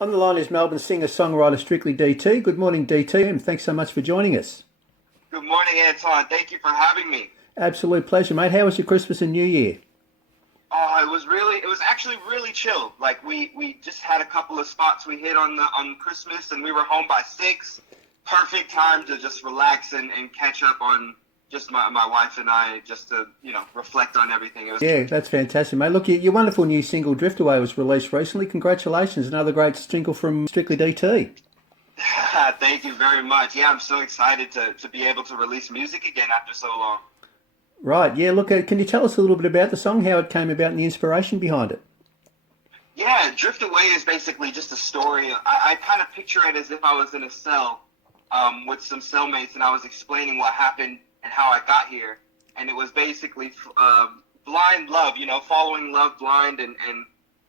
On the line is Melbourne singer-songwriter Strictly D.T. Good morning, D.T., and thanks so much for joining us. Good morning, Anton. Thank you for having me. Absolute pleasure, mate. How was your Christmas and New Year? It was actually really chill. Like we just had a couple of spots we hit on Christmas, and we were home by 6. Perfect time to just relax and catch up on just my wife and I, just to reflect on everything. Yeah, that's fantastic, mate. Look, your wonderful new single "Drift Away" was released recently. Congratulations, another great single from Strictly D.T. Thank you very much. Yeah, I'm so excited to be able to release music again after so long. Right, yeah, look, can you tell us a little bit about the song, how it came about and the inspiration behind it? Yeah, Drift Away is basically just a story. I kind of picture it as if I was in a cell with some cellmates, and I was explaining what happened and how I got here. And it was basically blind love, following love blind, and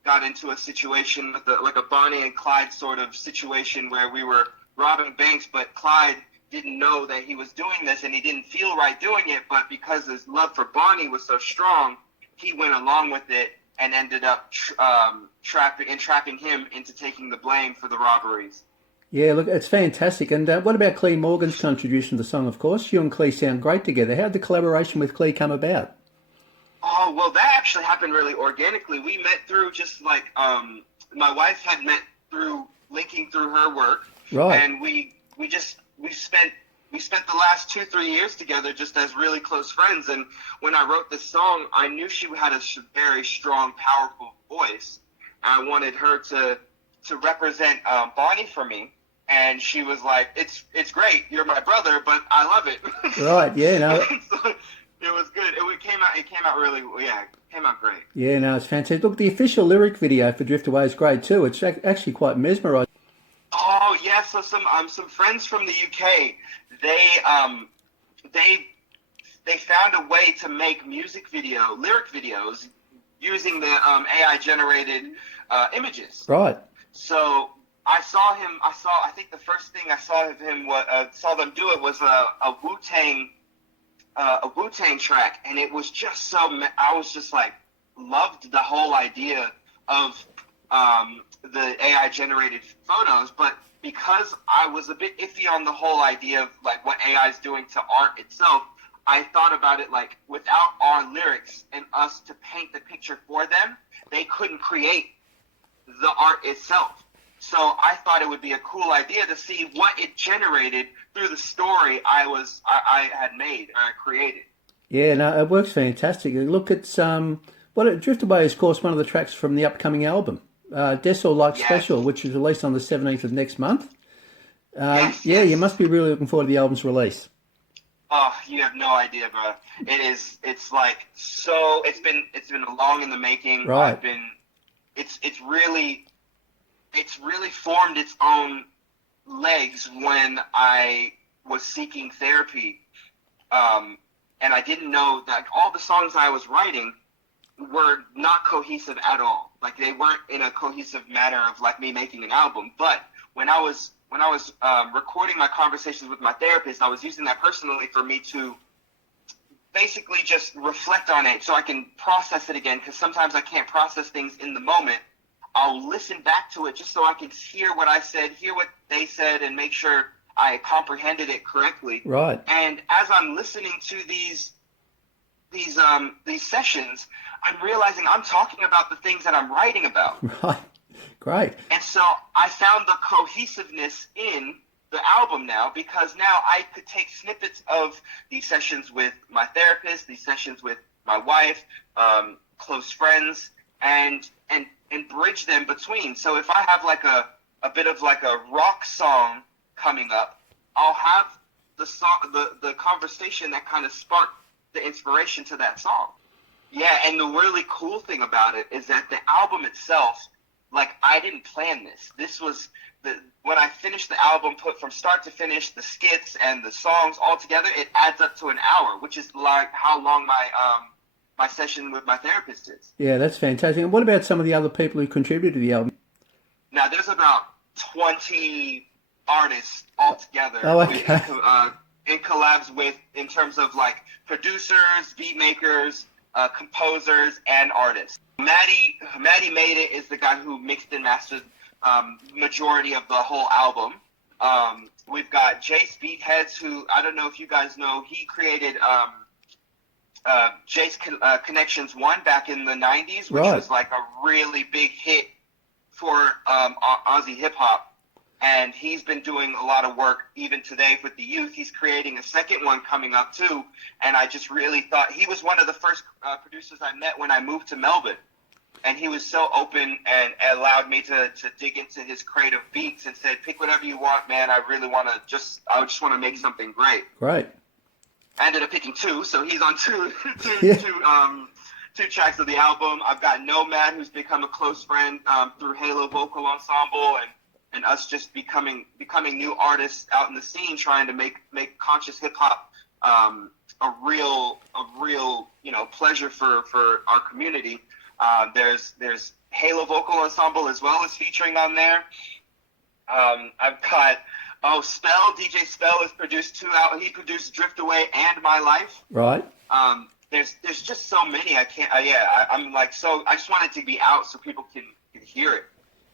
got into a situation with like a Bonnie and Clyde sort of situation where we were robbing banks, but Clyde didn't know that he was doing this, and he didn't feel right doing it, but because his love for Bonnie was so strong, he went along with it and ended up entrapping him into taking the blame for the robberies. Yeah, look, it's fantastic. And what about Clee Morgan's contribution to the song, of course? You and Clee sound great together. How did the collaboration with Clee come about? Oh, well, that actually happened really organically. We met through just like, my wife had met through linking through her work. Right. And we spent the last 2-3 years together just as really close friends. And when I wrote this song, I knew she had a very strong, powerful voice. I wanted her to represent Bonnie for me. And she was like, "It's great. You're my brother, but I love it." Right. Yeah. No. So it was good. It came out really. Yeah, it came out great. Yeah. No, it's fantastic. Look, the official lyric video for "Drift Away" is great too. It's actually quite mesmerising. Oh yeah, so some friends from the UK, they found a way to make lyric videos using the AI generated images. Right. So I think the first thing I saw them do it was a Wu-Tang track, and it was just I was just like loved the whole idea of the AI generated photos, but because I was a bit iffy on the whole idea of like what AI is doing to art itself, I thought about it like without our lyrics and us to paint the picture for them, they couldn't create the art itself. So I thought it would be a cool idea to see what it generated through the story I had made or I created. Yeah. No, it works fantastic. Look, it's "Drift Away" is, of course, one of the tracks from the upcoming album. Desol Like Yes. Special, which is released on the 17th of next month. Yes, Yeah, you yes. must be really looking forward to the album's release. Oh, you have no idea, bro. It's like so it's been long in the making. Right. It's really formed its own legs when I was seeking therapy. And I didn't know that all the songs I was writing were not cohesive at all. Like they weren't in a cohesive manner of like me making an album. But when I was recording my conversations with my therapist, I was using that personally for me to basically just reflect on it so I can process it again. Because sometimes I can't process things in the moment. I'll listen back to it just so I can hear what I said, hear what they said, and make sure I comprehended it correctly. Right. And as I'm listening to these sessions, I'm realizing I'm talking about the things that I'm writing about. Right. Great. And so I found the cohesiveness in the album now, because now I could take snippets of these sessions with my therapist, these sessions with my wife, close friends, and bridge them between. So if I have like a bit of like a rock song coming up, I'll have the song, the conversation that kind of sparked the inspiration to that song. Yeah, and the really cool thing about it is that the album itself, like I didn't plan this. This was when I finished the album, put from start to finish, the skits and the songs all together, it adds up to an hour, which is like how long my session with my therapist is. Yeah, that's fantastic. And what about some of the other people who contributed to the album? Now there's about 20 artists all together. Oh, okay. In collabs with, in terms of like producers, beat makers, composers, and artists. Maddie Made It is the guy who mixed and mastered majority of the whole album. We've got Jace Beatheads, who I don't know if you guys know, he created Jace Connections 1 back in the 90s, which was like a really big hit for Aussie hip-hop. And he's been doing a lot of work even today with the youth. He's creating a second one coming up too. And I just really thought he was one of the first producers I met when I moved to Melbourne. And he was so open and allowed me to dig into his creative beats and said, pick whatever you want, man. I just want to make something great. Right. I ended up picking 2, so he's on two tracks of the album. I've got Nomad, who's become a close friend through Halo Vocal Ensemble, and us just becoming new artists out in the scene, trying to make conscious hip hop a real pleasure for our community. There's Halo Vocal Ensemble as well as featuring on there. I've got Spell. DJ Spell has produced 2 out. He produced Drift Away and My Life. Right. There's just so many. I can't. I'm like so. I just want it to be out so people can hear it.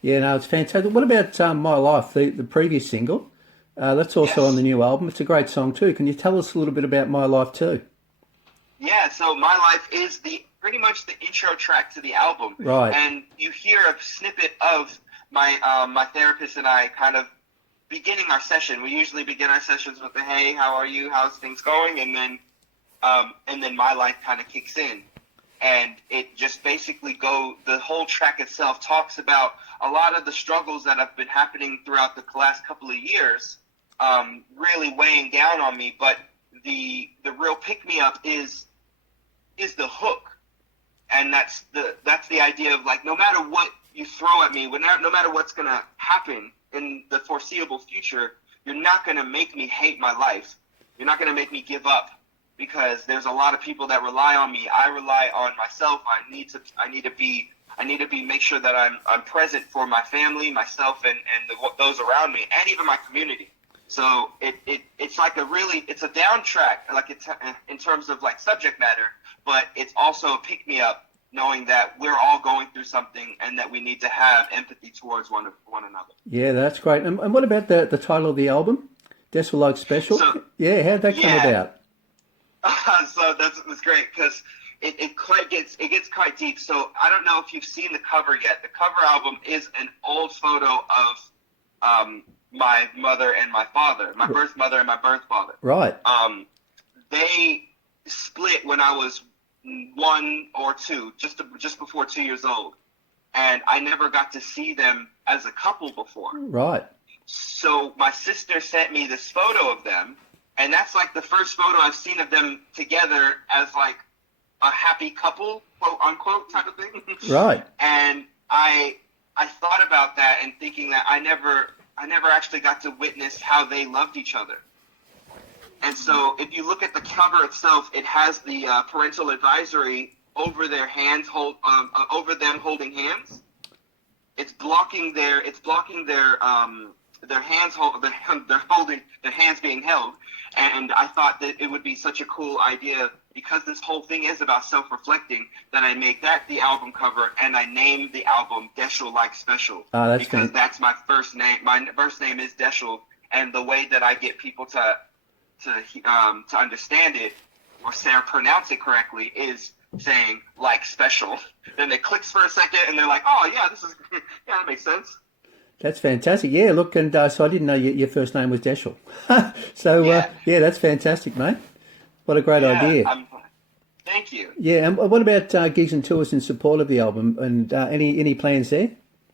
Yeah, no, it's fantastic. What about My Life, the previous single? That's also on the new album. It's a great song too. Can you tell us a little bit about My Life too? Yeah, so My Life is pretty much the intro track to the album. Right. And you hear a snippet of my therapist and I kind of beginning our session. We usually begin our sessions with the, hey, how are you? How's things going? And then My Life kind of kicks in. And it just basically the whole track itself talks about a lot of the struggles that have been happening throughout the last couple of years, really weighing down on me. But the real pick-me-up is the hook. And that's the idea of, like, no matter what you throw at me, no matter what's going to happen in the foreseeable future, you're not going to make me hate my life. You're not going to make me give up. Because there's a lot of people that rely on me. I rely on myself. I need to make sure that I'm present for my family, myself, and those around me, and even my community. So it's like it's a down track, like it's in terms of like subject matter, but it's also a pick me up, knowing that we're all going through something and that we need to have empathy towards one another. Yeah, that's great. And what about the title of the album, Desperate Like Special? So, yeah, how'd that come about? So that's great because it gets quite deep. So I don't know if you've seen the cover yet. The cover album is an old photo of my mother and my father, my birth mother and my birth father. Right. They split when I was 1 or 2, just before 2 years old, and I never got to see them as a couple before. Right. So my sister sent me this photo of them. And that's like the first photo I've seen of them together as like a happy couple, quote unquote, type of thing. Right. And I thought about that and thinking that I never actually got to witness how they loved each other. And so if you look at the cover itself, it has the parental advisory over their hands, over them holding hands. It's blocking their hands, their hands being held. And I thought that it would be such a cool idea, because this whole thing is about self-reflecting, that I make that the album cover, and I named the album Desho Like Special. Because that's my first name. My first name is Desho, and the way that I get people to understand it or say or pronounce it correctly is saying like special. Then it clicks for a second, and they're like, "Oh yeah, that makes sense." That's fantastic. Yeah, look, and so I didn't know your first name was Deschel. So, yeah, that's fantastic, mate. What a great idea. Thank you. Yeah, and what about gigs and tours in support of the album? And any plans there?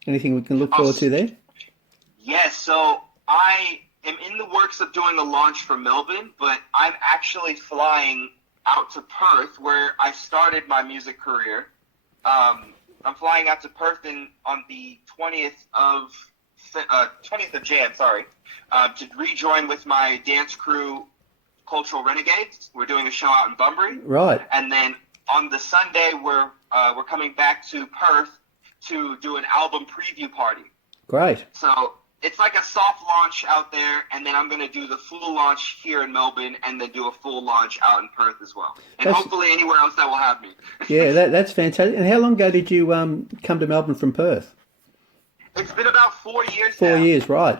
Anything we can look forward to there? Yes, so I am in the works of doing a launch for Melbourne, but I'm actually flying out to Perth, where I started my music career. I'm flying out to Perth on the 20th of Jan, to rejoin with my dance crew, Cultural Renegades. We're doing a show out in Bunbury. Right. And then on the Sunday, we're coming back to Perth to do an album preview party. Great. So it's like a soft launch out there, and then I'm going to do the full launch here in Melbourne, and then do a full launch out in Perth as well. And hopefully anywhere else that will have me. Yeah, that's fantastic. And how long ago did you come to Melbourne from Perth? It's been about 4 years 4 years, right?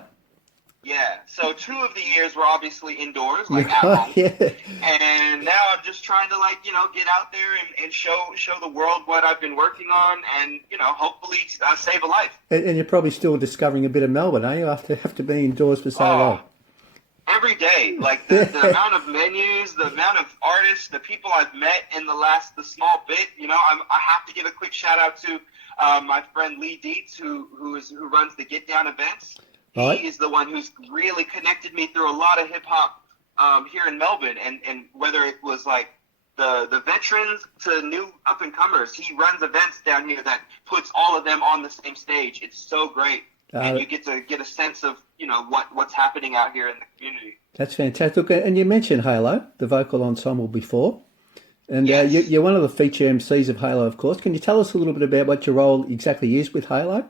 Yeah, so 2 of the years were obviously indoors, like at home, Yeah. and now I'm just trying to get out there and show the world what I've been working on, and hopefully save a life. And you're probably still discovering a bit of Melbourne, are you? After being indoors for so Oh, long. every day, like the amount of menus, the amount of artists, the people I've met in the small bit. I have to give a quick shout out to my friend Lee Dietz, who runs the Get Down events. He Right. is the one who's really connected me through a lot of hip hop here in Melbourne, and whether it was like the veterans to new up and comers, he runs events down here that puts all of them on the same stage. It's so great, and Uh, you get to get a sense of what's happening out here in the community. that's fantastic. Look, and you mentioned Halo, the vocal ensemble, before. And Yes. you're one of the feature MCs of Halo, of course. Can you tell us a little bit about what your role exactly is with Halo?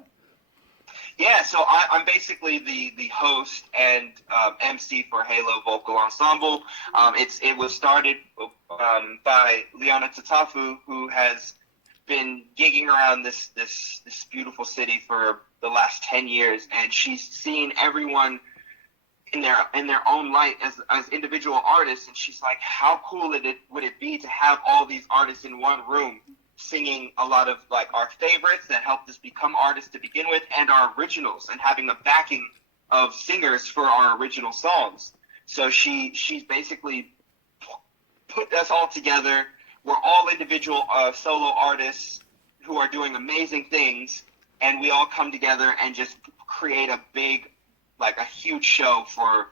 Yeah, so I'm basically the host and MC for Halo Vocal Ensemble. It was started by Liana Tatafu, who has been gigging around this beautiful city for the last 10 years, and she's seen everyone in their own light as individual artists, and she's like, how cool would it be to have all these artists in one room singing a lot of like our favorites that helped us become artists to begin with, and our originals, and having a backing of singers for our original songs. So she's basically put us all together. We're all individual solo artists who are doing amazing things, and we all come together and just create a huge show for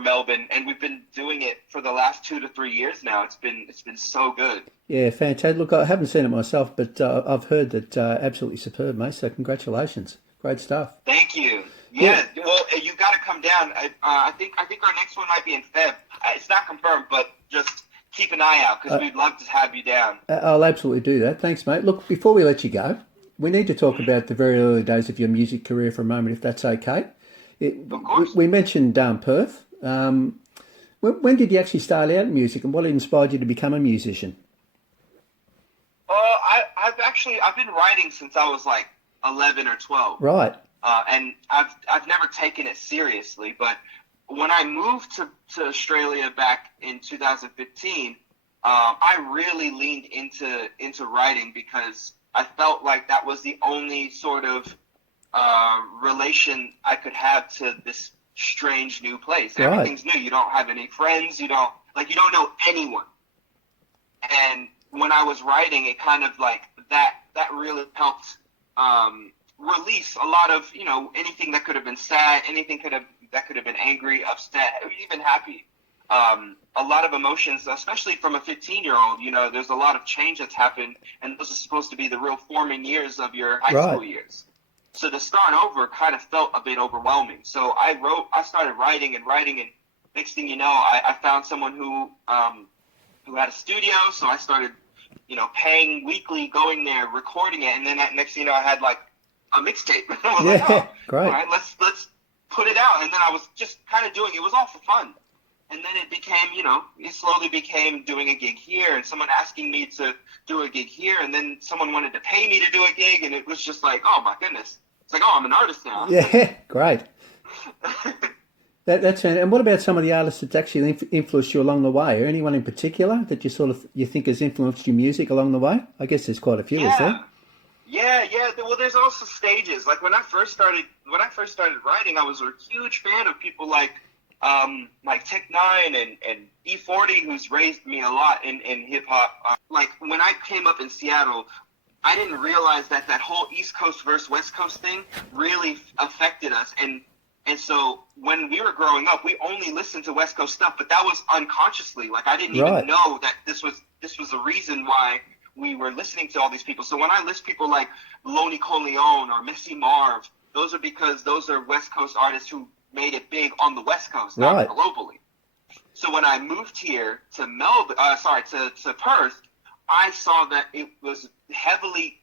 Melbourne, and we've been doing it for the last 2 to 3 years now. It's been so good. Yeah, fantastic. Look, I haven't seen it myself, but I've heard that absolutely superb, mate. So congratulations. Great stuff. Thank you. Yeah. Yeah, well, you got to come down. I think our next one might be in Feb. It's not confirmed, but just keep an eye out because we'd love to have you down. I'll absolutely do that. Thanks, mate. Look, before we let you go, we need to talk about the very early days of your music career for a moment, if that's okay. Of course. We mentioned Perth. When did you actually start out in music, and what inspired you to become a musician? I've been writing since I was like 11 or 12. Right. And I've never taken it seriously, but when I moved to Australia back in 2015, I really leaned into writing because I felt like that was the only sort of relation I could have to this strange new place. Right. Everything's new. You don't have any friends. You don't know anyone. And when I was writing, it kind of like that really helped release a lot of anything that could have been sad, anything that could have been angry, upset, or even happy. A lot of emotions, especially from a 15-year-old. There's a lot of change that's happened, and those are supposed to be the real forming years of your high Right. school years. So to start over kind of felt a bit overwhelming. So I started writing, and next thing you know, I found someone who had a studio. So I started, paying weekly, going there, recording it, and then next thing you know, I had like a mixtape. I was like, oh, great. all right, let's put it out. And then I was just kind of doing it. It was all for fun. And then it became, it slowly became doing a gig here and someone asking me to do a gig here. And then someone wanted to pay me to do a gig. And it was just like, oh my goodness. It's like, oh, I'm an artist now. Yeah, great. That's fantastic. And what about some of the artists that actually influenced you along the way? Or anyone in particular that you think has influenced your music along the way? I guess there's quite a few, is there? Yeah. Well, there's also stages. Like when I first started writing, I was a huge fan of people like Tech Nine and E40, who's raised me a lot in hip hop. Like when I came up in Seattle, I didn't realize that whole East Coast versus West Coast thing really affected us. And so when we were growing up, we only listened to West Coast stuff, but that was unconsciously. Like I didn't Right. even know that this was the reason why we were listening to all these people. So when I list people like Lonely Coleon or Missy Marv, those are because those are West Coast artists who made it big on the West Coast, not Right. globally. So when I moved here to to Perth, I saw that it was heavily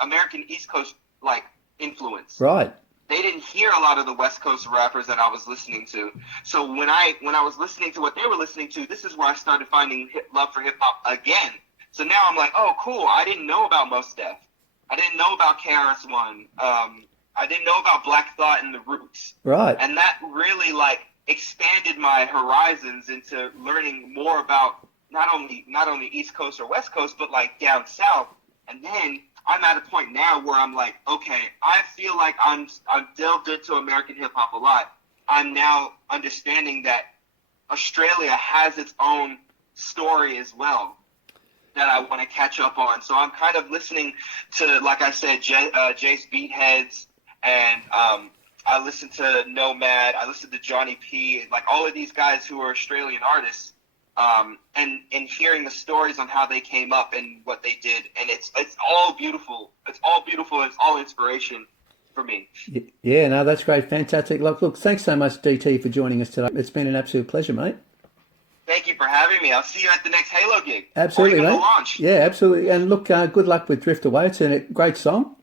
American East Coast like influence. Right. They didn't hear a lot of the West Coast rappers that I was listening to. So when I was listening to what they were listening to, this is where I started finding love for hip hop again. So now I'm like, oh, cool. I didn't know about Mos Def. I didn't know about KRS-One. I didn't know about Black Thought and the Roots. Right. And that really like expanded my horizons into learning more about not only East Coast or West Coast, but like down south. And then I'm at a point now where I'm like, okay, I feel like I'm delved into American hip hop a lot. I'm now understanding that Australia has its own story as well that I want to catch up on. So I'm kind of listening to, like I said, Jace Beatheads, and I listen to Nomad, I listen to Johnny P, like all of these guys who are Australian artists, and hearing the stories on how they came up and what they did, and it's all beautiful. It's all beautiful. It's all inspiration for me. Yeah, no, that's great. Fantastic. Look, thanks so much, DT, for joining us today. It's been an absolute pleasure, mate. Thank you for having me. I'll see you at the next Halo gig. Absolutely, or even mate. The launch. Yeah, absolutely. And look, good luck with Drift Away. It's a great song.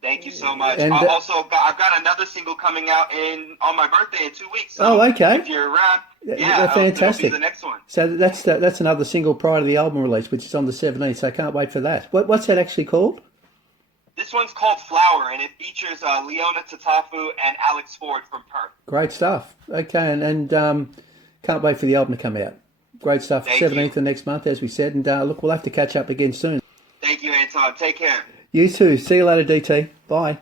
Thank you so much. And, I've got another single coming out on my birthday in 2 weeks. So okay. if you're around, fantastic. It'll be the next one. So that's another single prior to the album release, which is on the 17th. So I can't wait for that. What's that actually called? This one's called Flower, and it features Leona Tatafu and Alex Ford from Perth. Great stuff. Okay, and can't wait for the album to come out. Great stuff. Thank 17th you. of next month, as we said. And look, we'll have to catch up again soon. Thank you, Anton. Take care. You too. See you later, DT. Bye.